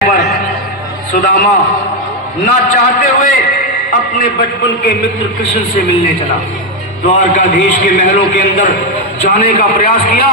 पर सुदामा ना चाहते हुए अपने बचपन के मित्र कृष्ण से मिलने चला। द्वारकाधीश के महलों के अंदर जाने का प्रयास किया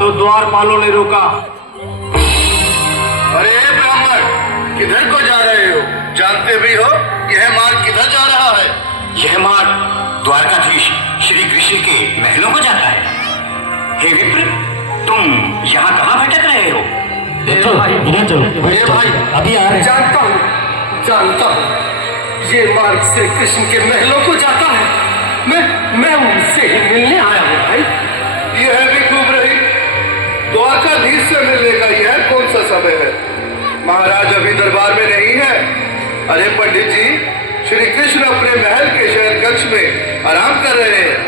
तो द्वारपालों ने रोका। अरे ब्राह्मण, किधर को जा रहे हो? जानते भी हो यह मार्ग किधर जा रहा है? यह मार्ग द्वारकाधीश श्री कृष्ण के महलों को जाता है। हे विप्र, तुम यहाँ कहाँ भटक रहे हो? भाई अभी आ रहे। जानता हूँ ये मार्ग श्री कृष्ण के महलों को जाता है। मैं उनसे ही मिलने आया हूँ भाई। यह भी खूब रही, द्वारकाधीश से मिलने का यह कौन सा समय है? महाराज अभी दरबार में नहीं है। अरे पंडित जी, श्री कृष्ण अपने महल के शयन कक्ष में आराम कर रहे हैं।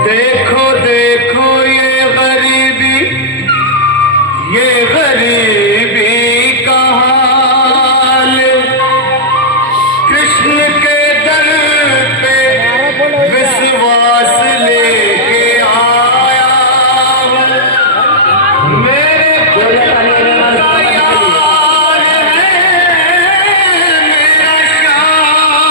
देखो देखो ये गरीबी का हाल, कृष्ण के दर पे विश्वास लेके आया मेरे यार है मेरा श्याम।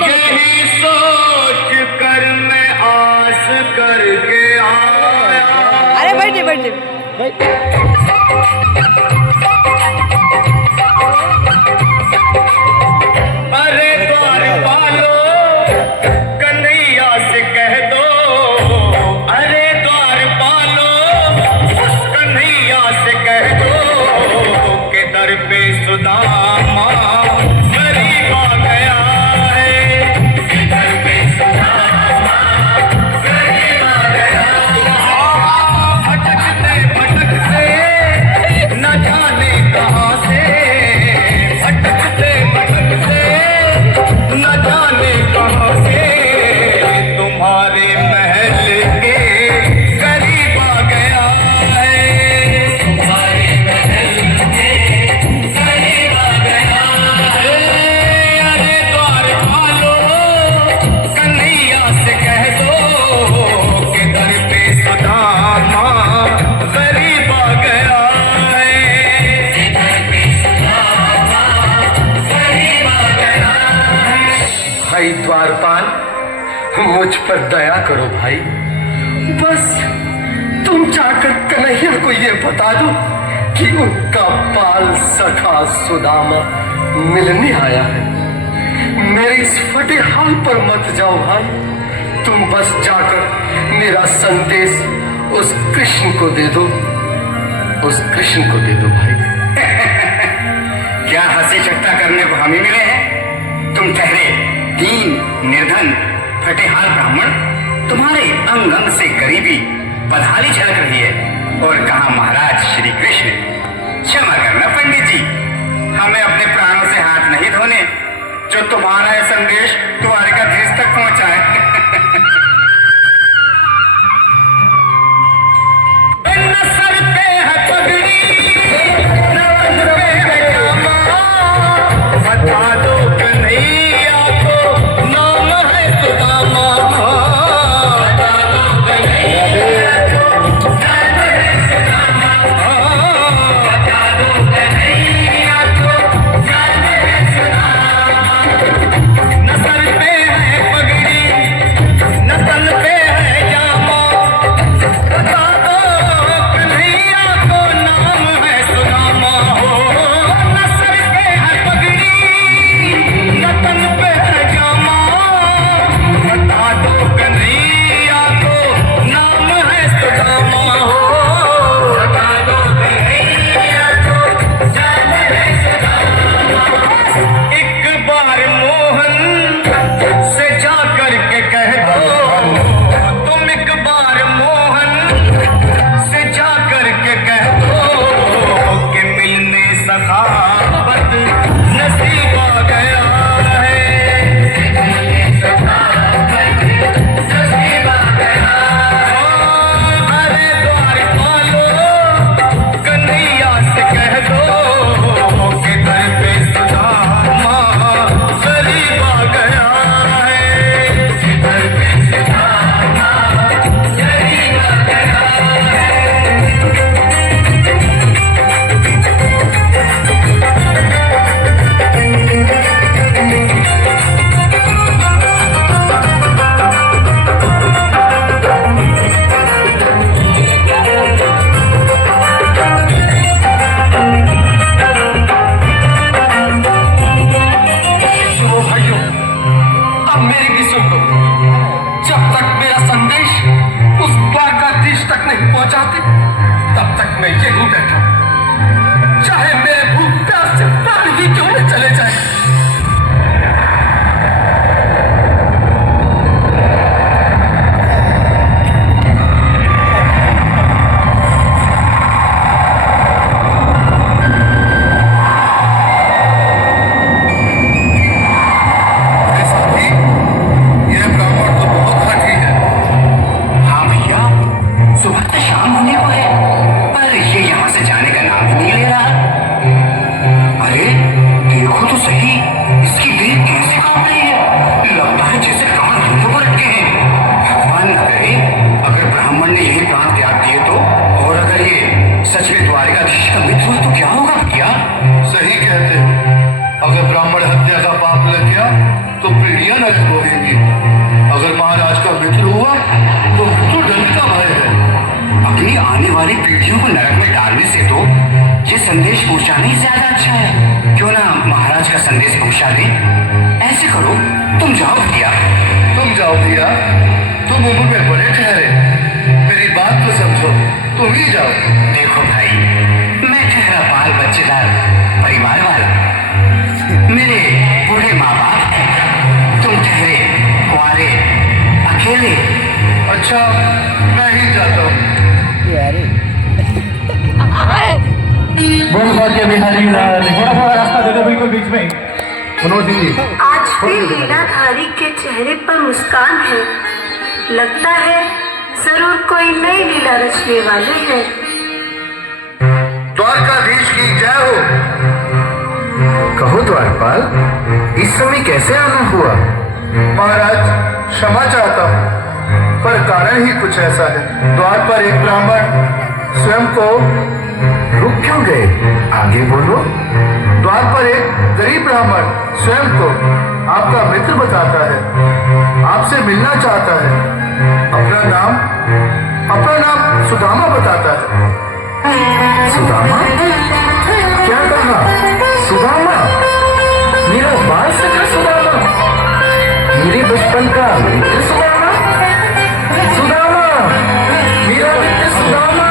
यही सोच कर मैं आस करके आया। अरे बैठे बैठे अरे द्वारपालो कन्हैया से कह दो, अरे द्वारपालो कन्हैया से कह दो के दर पे सुदामा गरीब आ गया है। दर पे सुदामा गरीब आ गया। भटकते भटकते न जाने कहाँ से, भटकते भटकते न जाने कहाँ से तुम्हारे महल के करीब आ गया है। तुम्हारे महल के करीब आ गया है। अरे द्वारपालो कन्हैया से कह दो के दर पे सुदामा गरीब आ गया है। दर पे सुदामा गरीब आ गया है। भाई द्वारपाल, मुझ पर दया करो भाई। बस तुम जाकर कन्हैया को ये बता दो कि उनका बाल सखा सुदामा मिलने आया है। मेरे इस फटे हाल पर मत जाओ भाई। तुम बस जाकर मेरा संदेश उस कृष्ण को दे दो, उस कृष्ण को दे दो भाई। क्या हंसी चट्टा करने को हमें मिले हैं? तुम ठहरे दीन निर्धन फटेहाल ब्राह्मण, तुम्हारे अंग अंग से गरीबी बदहाली झलक रही है। और कहा महाराज श्री कृष्ण। क्षमा करना पंडित जी, हमें अपने प्राणों से हाथ नहीं धोने जो तुम्हारा यह संदेश द्वारकाधीश तक पहुंचाए। न सर पे है पगड़ी, न कंध पे है जामा, बता दो कन्हैया को नाम है सुदामा। बता दो कन्हैया को नाम है सुदामा। बता दो कन्हैया को नाम है सुदामा। न सर पे है पगड़ी, तक मेरा संदेश उस द्वारकाधीश तक नहीं पहुंचाते, तब तक मैं यहीं बैठा, चाहे मेरे भूख प्यास से प्राण ही क्यों न चले जाए। संदेश पहुंचाने ही ज्यादा अच्छा है। क्यों ना महाराज का संदेश पहुंचा दे। ऐसे करो, तुम जाओ भैया। तुम जाओ भैया, तुम उम्र में बड़े ठहरे, मेरी बात तो समझो, तुम ही जाओ। देखो भाई, मैं ठहरा बाल बच्चेदार परिवार वाला, मेरे बूढ़े माँ बाप हैं, तुम ठहरे कुंवारे अकेले। अच्छा, मैं ही जाता हूँ। बिहारी थोड़ा थोड़ा रास्ता दे दो, बिल्कुल बीच में। मनोज जी, आज भी लीलाधारी के चेहरे पर मुस्कान है। लगता है जरूर कोई नई लीला रचने वाले हैं। द्वारकाधीश की जय हो। कहो द्वारपाल, इस समय कैसे आना हुआ? महाराज, क्षमा चाहता हूँ, पर कारण ही कुछ ऐसा है। द्वार पर एक ब्राह्मण स्वयं को रुक क्यों गए? आगे बोलो। द्वार पर एक गरीब ब्राह्मण स्वयं को आपका मित्र बताता है, आपसे मिलना चाहता है। अपना नाम सुदामा बताता है। सुदामा? क्या कहा? सुदामा? मेरा बाल सखा सुदामा? मेरे बचपन का मित्र सुदामा? सुदामा, मेरा मित्र सुदामा।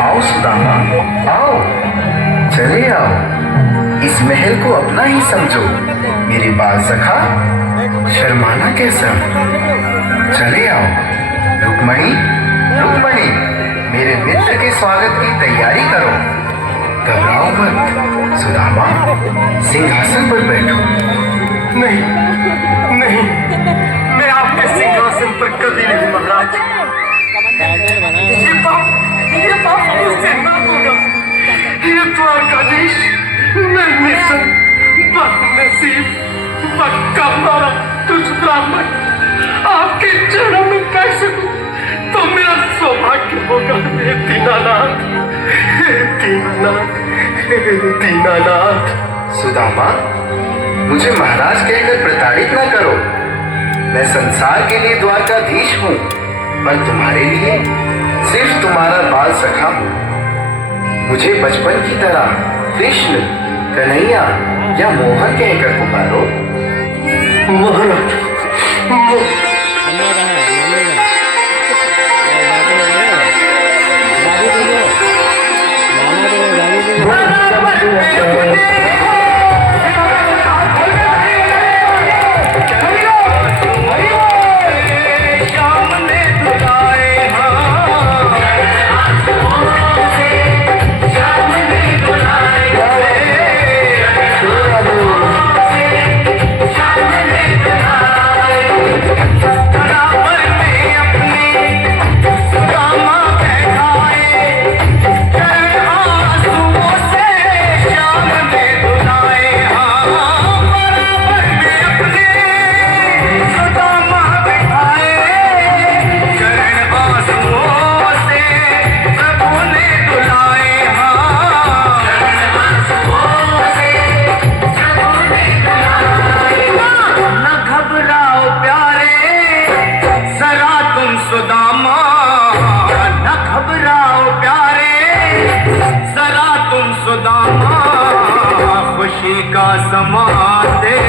आओ सुदामा, आओ, चले आओ। इस महल को अपना ही समझो। मेरे बाल सखा, शर्माना कैसा? चले आओ। रुक्मणी, रुक्मणी, मेरे मित्र मित्र के स्वागत की तैयारी करो। घबराओ मत सुदामा, सिंहासन पर बैठो। नहीं नहीं, मैं आपके सिंहासन पर कभी नहीं महाराज। ये पाप मुझसे ना होगा। ये द्वारकाधीश, मैं निसन बदनसीब बदकारा तुझ ब्राह्मण आपके चरणों में बैठ सकूं तो मेरा सौभाग्य होगा। हे दीनानाथ, हे दीनानाथ, हे दीनानाथ। सुदामा, मुझे महाराज कहकर प्रताड़ित न करो। मैं संसार के लिए द्वारकाधीश हूँ, पर तुम्हारे लिए सिर्फ तुम्हारा बाल सखा हूँ। मुझे बचपन की तरह कृष्ण, कन्हैया या मोहन कहकर पुकारो। महाराज, खुशी का समा दे